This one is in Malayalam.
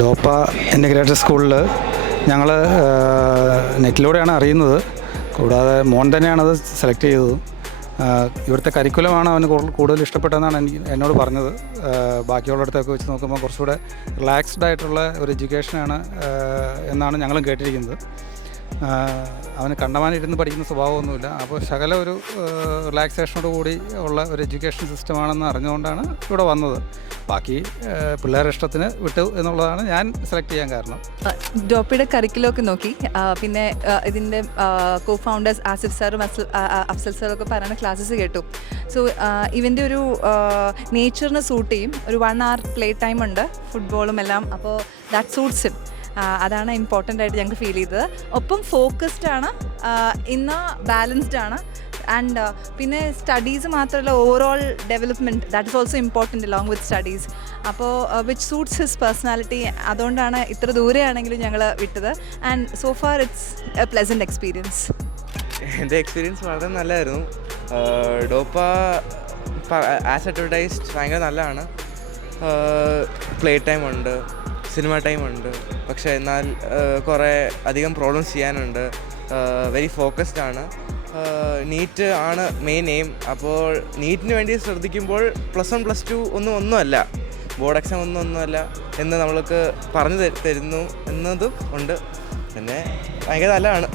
ഡോപ്പ ഇൻ്റഗ്രേറ്റഡ് സ്കൂളിൽ ഞങ്ങൾ നെറ്റിലൂടെയാണ് അറിയുന്നത്. കൂടാതെ മോൻ തന്നെയാണത് സെലക്ട് ചെയ്തത്. ഇവിടുത്തെ കരിക്കുലമാണ് അവന് കൂടുതൽ ഇഷ്ടപ്പെട്ടതെന്നാണ് എന്നോട് പറഞ്ഞത്. ബാക്കിയുള്ളിടത്തൊക്കെ വെച്ച് നോക്കുമ്പോൾ കുറച്ചുകൂടെ റിലാക്സ്ഡ് ആയിട്ടുള്ള ഒരു എഡ്യൂക്കേഷനാണ് എന്നാണ് ഞങ്ങളും കേട്ടിരിക്കുന്നത്. അവന് കണ്ടമാനിരുന്ന് പഠിക്കുന്ന സ്വഭാവമൊന്നുമില്ല. അപ്പോൾ ശകല ഒരു റിലാക്സേഷനോട് കൂടി ഉള്ള ഒരു എഡ്യൂക്കേഷൻ സിസ്റ്റമാണെന്ന് അറിഞ്ഞുകൊണ്ടാണ് ഇവിടെ വന്നത്. ബാക്കി പിള്ളേരുടെ ഇഷ്ടത്തിന് വിട്ടു എന്നുള്ളതാണ് ഞാൻ സെലക്ട് ചെയ്യാൻ കാരണം. ഡോപ്പയുടെ കരിക്കുലമൊക്കെ നോക്കി, പിന്നെ ഇതിൻ്റെ കോ ഫൗണ്ടേഴ്സ് ആസിഫ് സാറും അഫ്സൽ സാറൊക്കെ പറയുന്ന ക്ലാസ്സസ് കേട്ടു. സോ ഇവൻ്റെ ഒരു നേച്ചറിന് സൂട്ട് ചെയ്യും. ഒരു 1 hour പ്ലേ ടൈം ഉണ്ട്, ഫുട്ബോളും എല്ലാം. അപ്പോൾ ദാറ്റ് സൂട്ട്സ് ഹിം. അതാണ് ഇമ്പോർട്ടൻ്റ് ആയിട്ട് ഞങ്ങൾക്ക് ഫീൽ ചെയ്തത്. ഒപ്പം ഫോക്കസ്ഡ് ആണ്, ഇന്ന് ബാലൻസ്ഡ് ആണ്. ആൻഡ് പിന്നെ സ്റ്റഡീസ് മാത്രമല്ല, overall development that is also important along with studies. അപ്പോൾ വിച്ച് സൂട്ട്സ് ഹിസ് പേഴ്സണാലിറ്റി. അതുകൊണ്ടാണ് ഇത്ര ദൂരെയാണെങ്കിലും ഞങ്ങൾ വിട്ടത്. And so far it's a pleasant experience. എൻ്റെ എക്സ്പീരിയൻസ് വളരെ നല്ലതായിരുന്നു. ഡോപ്പ ആസ് അഡ്വർടൈസ്ഡ് ഭയങ്കര നല്ലതാണ്. പ്ലേ ടൈം ഉണ്ട്, സിനിമ ടൈം ഉണ്ട്, പക്ഷേ എന്നാൽ കുറേ അധികം പ്രോബ്ലംസ് ചെയ്യാനുണ്ട്. വെരി ഫോക്കസ്ഡ് ആണ്. നീറ്റ് ആണ് മെയിൻ എയിം. അപ്പോൾ നീറ്റിന് വേണ്ടി ശ്രദ്ധിക്കുമ്പോൾ +1 +2 ഒന്നുമല്ല, ബോർഡ് എക്സാം ഒന്നുമല്ല എന്ന് നമ്മൾക്ക് പറഞ്ഞു തരുന്നു എന്നതും ഉണ്ട്. പിന്നെ ഭയങ്കര നല്ലതാണ്.